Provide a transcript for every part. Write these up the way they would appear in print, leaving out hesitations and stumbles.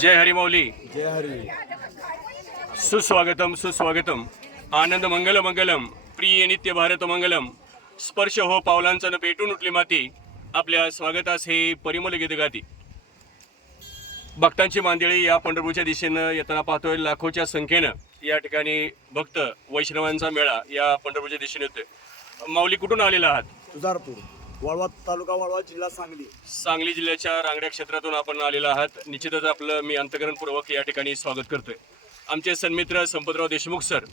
जय हरी माऊली. जय हरी. सुस्वागतम सुस्वागतम. आनंद मंगल मंगलम. प्रिय नित्य भारत मंगलम. स्पर्श हो पावलांचा न पेटून उठली माती. आपल्या स्वागतास हे परिमल गीत गाती. भक्तांची मांदिळी या पंढरपूरच्या दिशेनं येताना पाहतोय. लाखोच्या संख्येनं या ठिकाणी भक्त वैष्णवांचा मेळा या पंढरपूरच्या दिशेने येतोय. माऊली कुठून आलेला आहात? तुळजापूर, वाळवा तालुका, वाळवा जिल्हा सांगली. सांगली जिल्ह्याच्या रांगड्या क्षेत्रातून आपण आलेला आहात. निश्चितच आपलं मी अंतःकरणपूर्वक या ठिकाणी स्वागत करतोय. आमचे सन्मित्र संपतराव देशमुख सर,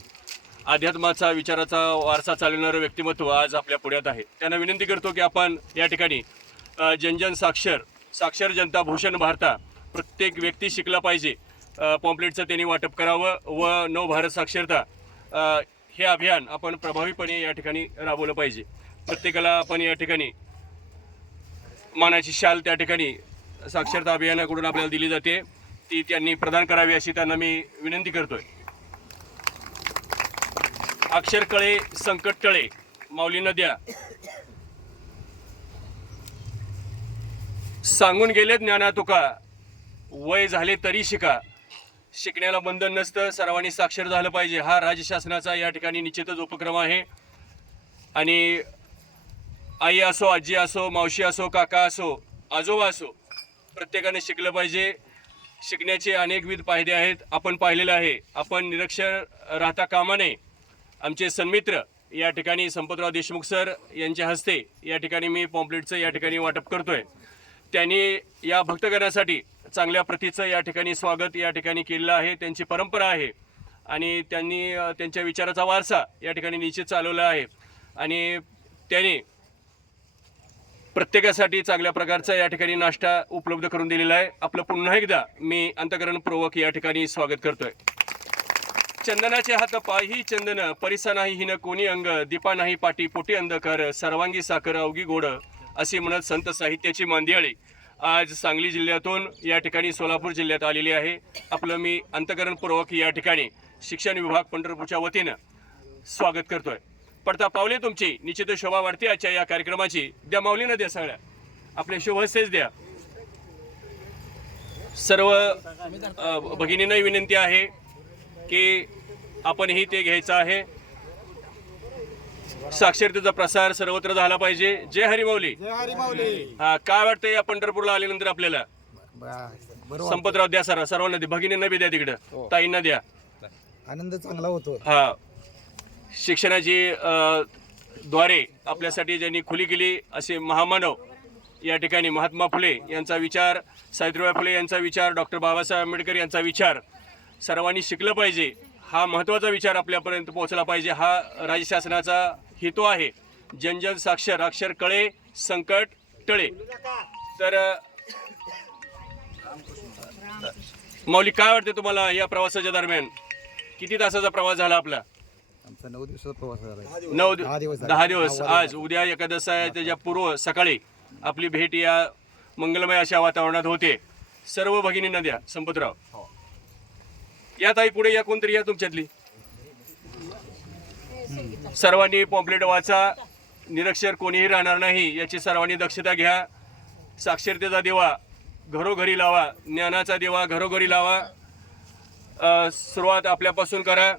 अध्यात्माचा विचाराचा वारसा चालवणारं व्यक्तिमत्व आज आपल्या पुढ्यात आहे. त्यांना विनंती करतो की आपण या ठिकाणी जनजन साक्षर जनता भूषण भारता, प्रत्येक व्यक्ती शिकला पाहिजे, पॉम्पलेटचं त्यांनी वाटप करावं व नव भारत साक्षरता हे अभियान आपण प्रभावीपणे या ठिकाणी राबवलं पाहिजे. प्रत्येकाला आपण या ठिकाणी मानाची शाल त्या ठिकाणी साक्षरता अभियानाकडून आपल्याला दिली जाते, ती त्यांनी प्रदान करावी अशी त्यांना मी विनंती करतोय. अक्षर कळे संकट टळे, माऊली नद्या सांगून गेले ज्ञाना तुका, वय झाले तरी शिका. शिकण्याला बंधन नसतं, सर्वांनी साक्षर झालं पाहिजे. हा राज्य शासनाचा या ठिकाणी निश्चितच उपक्रम आहे. आणि आई असो, आजी असो, मावशी असो, काका असो, आजोबा असो, प्रत्येकाने शिकलं पाहिजे. शिकण्याचे अनेकविध फायदे आहेत, आपण पाहिलेलं आहे. आपण निरक्षर राहता कामा नये. आमचे सन्मित्र या ठिकाणी संपतराव देशमुख सर यांच्या हस्ते या ठिकाणी मी पॉम्पलेटचं या ठिकाणी वाटप करतोय. त्यांनी या भक्तगणासाठी चांगल्या प्रतीचं या ठिकाणी स्वागत या ठिकाणी केलेलं आहे. त्यांची परंपरा आहे आणि त्यांनी त्यांच्या विचाराचा वारसा या ठिकाणी निश्चित चालवला आहे. आणि त्यांनी प्रत्येकासाठी चांगल्या प्रकारचा या ठिकाणी नाश्ता उपलब्ध करून दिलेला आहे. आपलं पुन्हा एकदा मी अंतःकरणपूर्वक या ठिकाणी स्वागत करतोय. चंदनाचे हात पायही चंदन, परिसा नाही हिन कोणी अंग, दीपा नाही पाटी पोटी अंधकार, सर्वांगी साखर अवघी गोड, असे म्हणत संत साहित्याची मांदियाळी आज सांगली जिल्ह्यातून या ठिकाणी सोलापूर जिल्ह्यात आलेली आहे. आपलं मी अंतःकरणपूर्वक या ठिकाणी शिक्षण विभाग पंढरपूरच्या वतीनं स्वागत करतोय. पडता पावले तुमची निश्चित शोभा वाढते आजच्या या कार्यक्रमाची. द्या माऊलीनं द्या, सगळ्या आपले शुभ हस्तेच द्या. सर्व भगिनींना विनंती आहे की आपणही ते घ्यायचं आहे. साक्षरतेचा प्रसार सर्वत्र झाला पाहिजे. जय हरी माऊली. जय हरी माऊली. हा, काय वाटतं या पंढरपूरला आल्यानंतर आपल्याला? संपतराव द्या, सर्वांना द्या, भगिनींना बी द्या, तिकडं ताईंना द्या. आनंद चांगला होतो. हा, शिक्षणाची द्वारे आपल्यासाठी ज्यांनी खुली केली असे महामानव या ठिकाणी महात्मा फुले यांचा विचार, सावित्रीबाई फुले यांचा विचार, डॉक्टर बाबासाहेब आंबेडकर यांचा विचार सर्वांनी शिकलं पाहिजे. हा महत्त्वाचा विचार आपल्यापर्यंत पोहोचला पाहिजे. हा राज्य शासनाचा हेतू आहे. जनजन साक्षर, अक्षर कळे संकट टळे. तर माऊली, काय वाटते तुम्हाला या प्रवासाच्या दरम्यान? किती तासाचा प्रवास झाला आपला? आमचा 9 दिवसाचा प्रवास झाला. 10 दिवस. आज उद्या एकादश आहे, त्याच्या पूर्व सकाळी आपली भेट या मंगलमय अशा वातावरणात होते. सर्व भगिनींना द्या. संपतराव या ताई पुढे या, कोणतरी या तुमच्यातली. सर्वांनी पॉम्पलेट वाचा. निरक्षर कोणीही राहणार नाही याची सर्वांनी दक्षता घ्या. साक्षरतेचा दिवा घरोघरी लावा, ज्ञानाचा दिवा घरोघरी लावा. सुरुवात आपल्यापासून करा.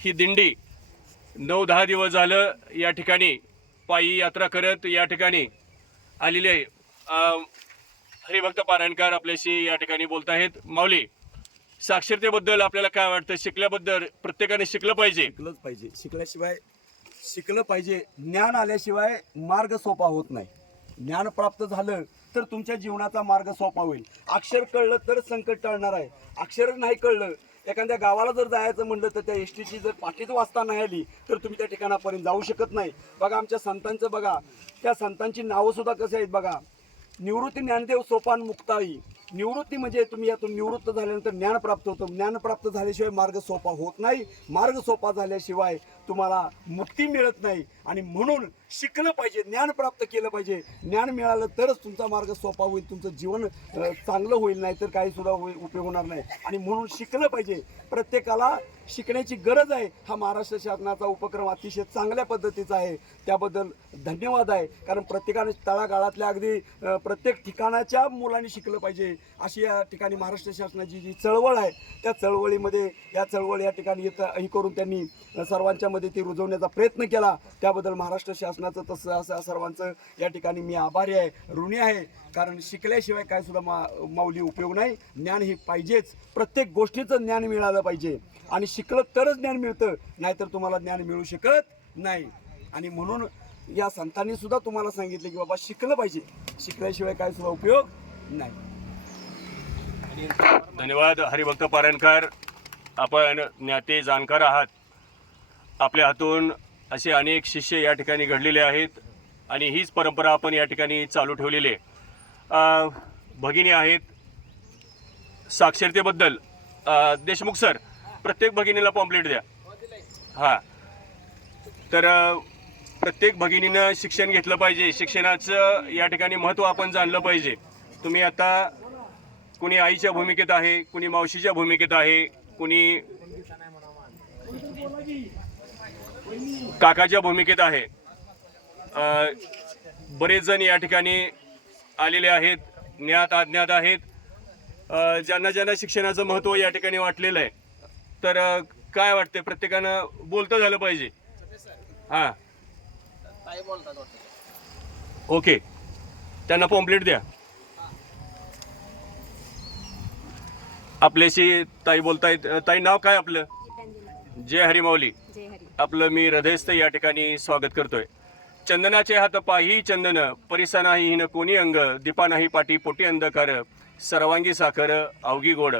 ही दिंडी 9-10 दिवस झालं या ठिकाणी पायी यात्रा करत या ठिकाणी आलेले हरिभक्त पारायणकार आपल्याशी या ठिकाणी बोलत आहेत. माऊली, साक्षरतेबद्दल आपल्याला काय वाटतं? शिकल्याबद्दल प्रत्येकाने शिकलं पाहिजे. शिकलंच पाहिजे. शिकलं पाहिजे. ज्ञान आल्याशिवाय मार्ग सोपा होत नाही. ज्ञान प्राप्त झालं तर तुमच्या जीवनाचा मार्ग सोपा होईल. अक्षर कळलं तर संकट टळणार आहे. अक्षर नाही कळलं, एखाद्या गावाला जर जायचं म्हणलं तर त्या एसटीची जर पाठीच वाचता नाही आली तर तुम्ही त्या ठिकाणापर्यंत जाऊ शकत नाही. बघा आमच्या संतांचं बघा, त्या संतांची नावं सुद्धा कशी आहेत बघा. निवृत्ती ज्ञानदेव सोपान मुक्ताई. निवृत्ती म्हणजे तुम्ही यातून निवृत्त झाल्यानंतर ज्ञान प्राप्त होतं. ज्ञान प्राप्त झाल्याशिवाय मार्ग सोपा होत नाही. मार्ग सोपा झाल्याशिवाय तुम्हाला मुक्ती मिळत नाही. आणि म्हणून शिकलं पाहिजे, ज्ञान प्राप्त केलं पाहिजे. ज्ञान मिळालं तरच तुमचा मार्ग सोपा होईल, तुमचं जीवन चांगलं होईल, नाही तर काही सुद्धा उपयोग होणार नाही. आणि म्हणून शिकलं पाहिजे. प्रत्येकाला शिकण्याची गरज आहे. हा महाराष्ट्र शासनाचा उपक्रम अतिशय चांगल्या पद्धतीचा आहे. त्याबद्दल धन्यवाद आहे. कारण प्रत्येकाने तळागाळातल्या अगदी प्रत्येक ठिकाणाच्या मुलांनी शिकलं पाहिजे. अशी या ठिकाणी महाराष्ट्र शासनाची जी चळवळ आहे त्या चळवळीमध्ये या चळवळ या ठिकाणी हे करून त्यांनी सर्वांच्या मध्ये ती रुजवण्याचा प्रयत्न केला. त्याबद्दल महाराष्ट्र शासनाचं तसं असं सर्वांचं या ठिकाणी मी आभारी आहे, ऋणी आहे. कारण शिकल्याशिवाय काय सुद्धा माऊली उपयोग नाही. ज्ञान हे पाहिजेच, प्रत्येक गोष्टीचं ज्ञान मिळालं पाहिजे आणि शिकलं तरच ज्ञान मिळतं, नाहीतर तुम्हाला ज्ञान मिळू शकत नाही. आणि म्हणून या संतांनी सुद्धा तुम्हाला सांगितले की बाबा शिकलं पाहिजे, शिकल्याशिवाय काय सुद्धा उपयोग नाही. धन्यवाद हरिभक्त पारणकर, आपण ज्ञाते जाणकार आहात. आपल्या हातून असे अनेक शिष्य या ठिकाणी घडलेले आहेत आणि हीच परंपरा आपण या ठिकाणी चालू ठेवलेली आहे. भगिनी आहेत. साक्षरतेबद्दल देशमुख सर, प्रत्येक भगिनीला पॉम्पलेट द्या. हां, तर प्रत्येक भगिनीनं शिक्षण घेतलं पाहिजे, शिक्षणाचं या ठिकाणी महत्त्व आपण जाणलं पाहिजे. तुम्ही आता कुणी आईच्या भूमिकेत आहे, कुणी मावशीच्या भूमिकेत आहे, कुणी काकाच्या भूमिकेत आहे. बरेच जण या ठिकाणी आलेले आहेत, ज्ञात अज्ञात आहेत. ज्यांना ज्यांना शिक्षणाचं महत्त्व या ठिकाणी वाटलेलं आहे. तर काय वाटतं, प्रत्येकानं बोलतं झालं पाहिजे. हां, ओके, त्यांना पॉम्पलेट द्या. आपल्याशी ताई बोलतायत. ताई, नाव काय आपलं? जय हरी माऊली. आपलं मी हृदयस्थ या ठिकाणी स्वागत करतोय. चंदनाचे हात पाही चंदन, परिसा नाही हिन कोणी अंग, दीपा नाही पाठी पोटी अंधकार, सर्वांगी साखर अवघी गोड.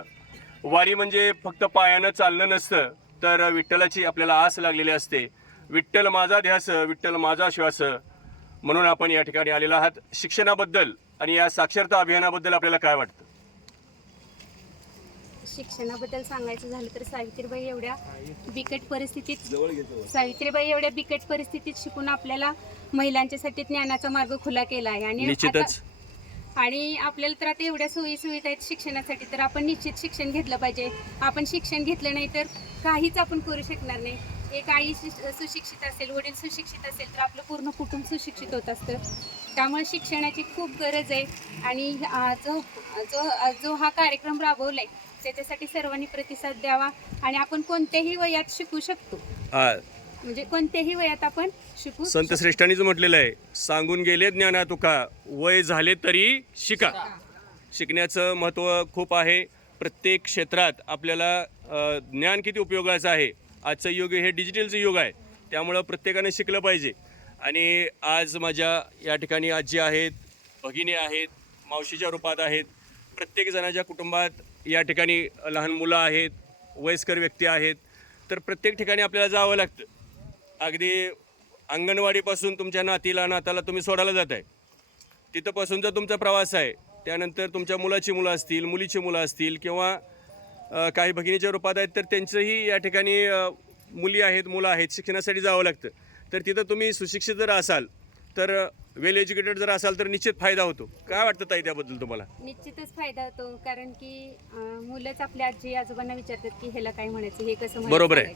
वारी म्हणजे फक्त पायानं चालणं नसतं, तर विठ्ठलाची आपल्याला आस लागलेली असते. विठ्ठल माझा ध्यास, विठ्ठल माझा श्वास, म्हणून आपण या ठिकाणी आलेलो आहात. शिक्षणाबद्दल आणि या साक्षरता अभियानाबद्दल आपल्याला काय वाटतं? शिक्षणाबद्दल सांगायचं झालं तर सावित्रीबाई एवढ्या बिकट परिस्थितीत शिकून आपल्याला महिलांच्यासाठी ज्ञानाचा मार्ग खुला केला आहे. आणि निश्चितच आणि आपल्याला तर आता एवढ्या सोयी सुविधा आहेत शिक्षणासाठी, तर आपण निश्चित शिक्षण घेतलं पाहिजे. आपण शिक्षण घेतलं नाही तर काहीच आपण करू शकणार नाही. एक आई सुशिक्षित असेल, वडील सुशिक्षित असेल, तर आपलं पूर्ण कुटुंब सुशिक्षित होत असतं. त्यामुळे शिक्षणाची खूप गरज आहे. आणि जो हा कार्यक्रम राबवलाय त्याच्यासाठी सर्वांनी प्रतिसाद द्यावा. आणि आपण कोणत्याही वयात शिकू शकतो, म्हणजे कोणत्याही वयात आपण शिकू. संत श्रेष्ठांनीच म्हटलेलं आहे, सांगून गेले ज्ञाना तुका, वय झाले तरी शिका. शिकण्याचं महत्त्व खूप आहे. प्रत्येक क्षेत्रात आपल्याला ज्ञान किती उपयोगाचं आहे. आजचं युग हे डिजिटलचं युग आहे, त्यामुळं प्रत्येकाने शिकलं पाहिजे. आणि आज माझ्या या ठिकाणी आजी आहेत, भगिनी आहेत, मावशीच्या रूपात आहेत. प्रत्येक जणाच्या कुटुंबात या ठिकाणी लहान मुलं आहेत, वयस्कर व्यक्ती आहेत. तर प्रत्येक ठिकाणी आपल्याला जावं लागतं. अगदी अंगणवाडीपासून तुमच्या नाताला तुम्ही सोडायला जात आहे, तिथंपासूनचा तुमचा प्रवास आहे. त्यानंतर तुमच्या मुलाची मुलं असतील, मुलीची मुलं असतील, किंवा काही भगिनीच्या रूपात आहेत, तर त्यांचंही या ठिकाणी मुली आहेत, मुलं आहेत, शिक्षणासाठी जावं लागतं. तर तिथं तुम्ही सुशिक्षित जर असाल, तर वेल एज्युकेटेड जर असाल, तर निश्चित फायदा होतो. काय वाटतं ताई त्याबद्दल तुम्हाला? निश्चितच फायदा होतो. कारण की मुलंच आपल्या आजी आजोबांना विचारतात की ह्याला काय म्हणायचं, हे कसं म्हणायचं. बरोबर आहे.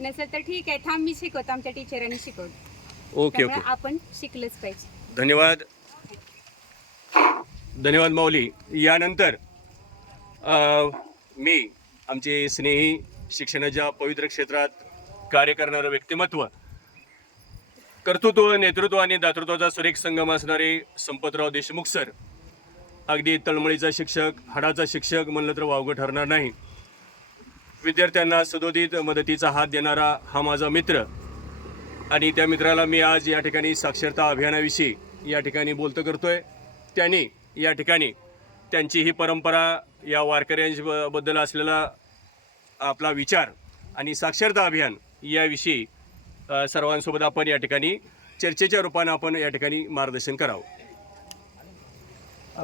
नसेल तर ठीक आहे, थांब मी शिकवतो, आमच्या टीचरांनी शिकवतो. ओके ओके, आपण शिकलंच पाहिजे. धन्यवाद. धन्यवाद माऊली. यानंतर मी आमचे स्नेही शिक्षणाच्या पवित्र क्षेत्रात कार्य करणारं व्यक्तिमत्व, कर्तृत्व, नेतृत्व आणि दातृत्वाचा सुरेख संगम असणारे संपतराव देशमुख सर, अगदी तळमळीचा शिक्षक, हाडाचा शिक्षक म्हणलं तर वावगं ठरणार नाही. विद्यार्थ्यांना सदोदित मदतीचा हात देणारा हा माझा मित्र, आणि त्या मित्राला मी आज या ठिकाणी साक्षरता अभियानाविषयी या ठिकाणी बोलतं करतोय. त्यांनी या ठिकाणी त्यांची ही परंपरा, या वारकऱ्यांबद्दल असलेला आपला विचार आणि साक्षरता अभियान याविषयी सर्वांसोबत आपण या ठिकाणी चर्चेच्या रूपानं आपण या ठिकाणी मार्गदर्शन करावं.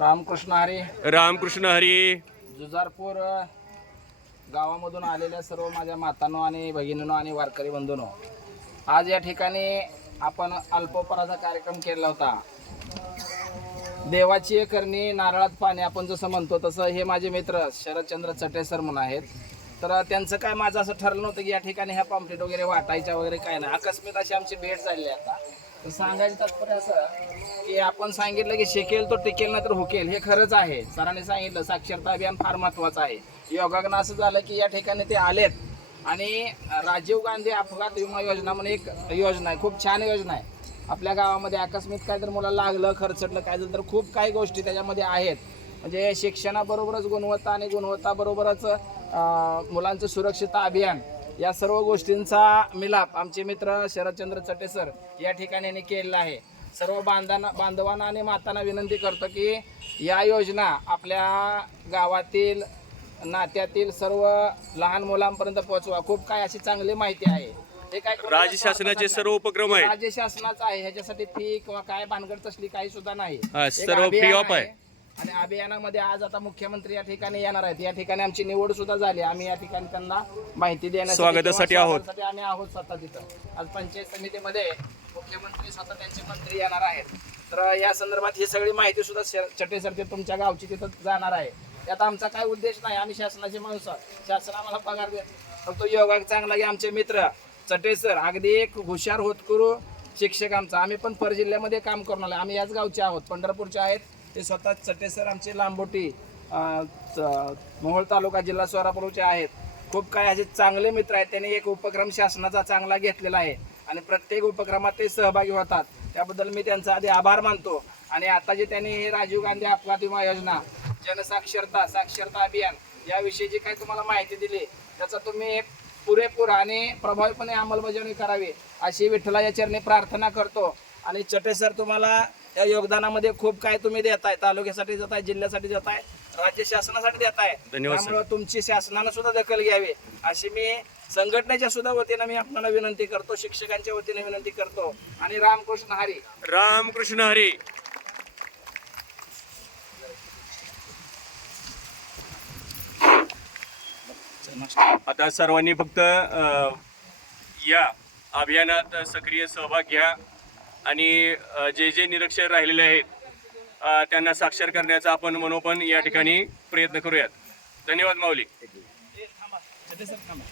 रामकृष्ण हरी. रामकृष्ण हरी. जुजारपूर गावामधून आलेल्या सर्व माझ्या मातांनो आणि भगिनींनो आणि वारकरी बंधूंनो, आज या ठिकाणी आपण अल्पोपहाराचा कार्यक्रम केला होता. देवाची करणी नारळात पाणी, आपण जसं म्हणतो तसं हे माझे मित्र शरदचंद्र चटे सर म्हणून आहेत. तर त्यांचं काय, माझं असं ठरलं नव्हतं की या ठिकाणी ह्या पॉम्पलेट वगैरे वाटायच्या वगैरे काय नाही. आकस्मित अशी आमची भेट झाली आता. तर सांगायचं तात्पर्य असं की आपण सांगितलं की शिकेल तो टिकेल नाही तर हुकेल, हे खरंच आहे. सरांनी सांगितलं साक्षरता अभियान फार महत्त्वाचं आहे. योगानं असं झालं की या ठिकाणी ते आलेत आणि राजीव गांधी अपघात विमा योजना म्हणून एक योजना आहे, खूप छान योजना आहे. आपल्या गावामध्ये आकस्मिक काय तर मुलाला लागलं खरचटलं काय झालं तर खूप काही गोष्टी त्याच्यामध्ये आहेत. म्हणजे शिक्षणाबरोबरच गुणवत्ता आणि गुणवत्ताबरोबरच मुलांचं सुरक्षितता अभियान या सर्व गोष्टींचा मिलाप आमचे मित्र शरदचंद्र चटे सर या ठिकाणी यांनी केलेला आहे. सर्व बांधवांना आणि मातांना विनंती करतो की या योजना आपल्या गावातील नात्यातील सर्व लहान मुलांपर्यंत पोहोचवा. खूप काय अशी चांगली माहिती आहे. हे काय राज्य शासनाचे सर्व उपक्रम आहेत. राज्य शासनाचं आहे, ह्याच्यासाठी फी किंवा काय भानगड तसली काही सुद्धा नाही. हा, एक सर्व अभियान फ्री ऑफ आहे. आणि अभियानामध्ये आज आता मुख्यमंत्री या ठिकाणी येणार आहेत. या ठिकाणी आमची निवड सुद्धा झाली. आम्ही या ठिकाणी त्यांना माहिती देण्यासाठी स्वागतासाठी किंवा आहोत. स्वागतासाठी आम्ही आहोत स्वतः तिथं. आज पंचायत समितीमध्ये मुख्यमंत्री स्वतः त्यांचे मंत्री येणार आहेत. तर या संदर्भात ही सगळी माहिती सुद्धा चटे सर ते तुमच्या गावची तिथं जाणार आहे. त्यात आमचा काय उद्देश नाही, आम्ही शासनाची माणसं आहोत. शासन आम्हाला पगार देत, फक्त योगा चांगला की आमचे मित्र चटे सर अगदी एक हुशार होतकरू शिक्षक आमचा. आम्ही पण पर जिल्ह्यामध्ये काम करून आलो. आम्ही याच गावचे आहोत, पंढरपूरचे आहेत. ते स्वतः चटे सर आमचे लांबोटी मोहोळ तालुका जिल्हा सोलापूरचे आहेत. खूप काय असे चांगले मित्र आहेत. त्यांनी एक उपक्रम शासनाचा चांगला घेतलेला आहे आणि प्रत्येक उपक्रमात ते सहभागी होतात. त्याबद्दल मी त्यांचा आधी आभार मानतो. आणि आता जे त्यांनी हे राजीव गांधी अपघात विमा योजना, साक्षरता अभियान याविषयी जी काही तुम्हाला माहिती दिली त्याचा तुम्ही पुरेपूर आणि प्रभावीपणे अंमलबजावणी करावी अशी विठ्ठलाच्या चरणी प्रार्थना करतो. आणि चटे सर तुम्हाला या योगदानामध्ये खूप काय तुम्ही देताय, तालुक्यासाठी देताय, जिल्ह्यासाठी देताय, राज्य शासनासाठी देताय. धन्यवाद सर. त्यामुळे तुमची शासनानं सुद्धा दखल घ्यावी अशी मी संघटनेच्या सुद्धा वतीनं मी आपल्याला विनंती करतो, शिक्षकांच्या वतीने विनंती करतो. आणि रामकृष्ण हरी. रामकृष्ण हरी. आता सर्वांनी फक्त या अभियानात सक्रिय सहभाग घ्या आणि जे जे निरक्षर राहिलेले आहेत त्यांना साक्षर करण्याचा आपण मनोपण या ठिकाणी प्रयत्न करूयात. धन्यवाद माऊली. चटे सर थांबा.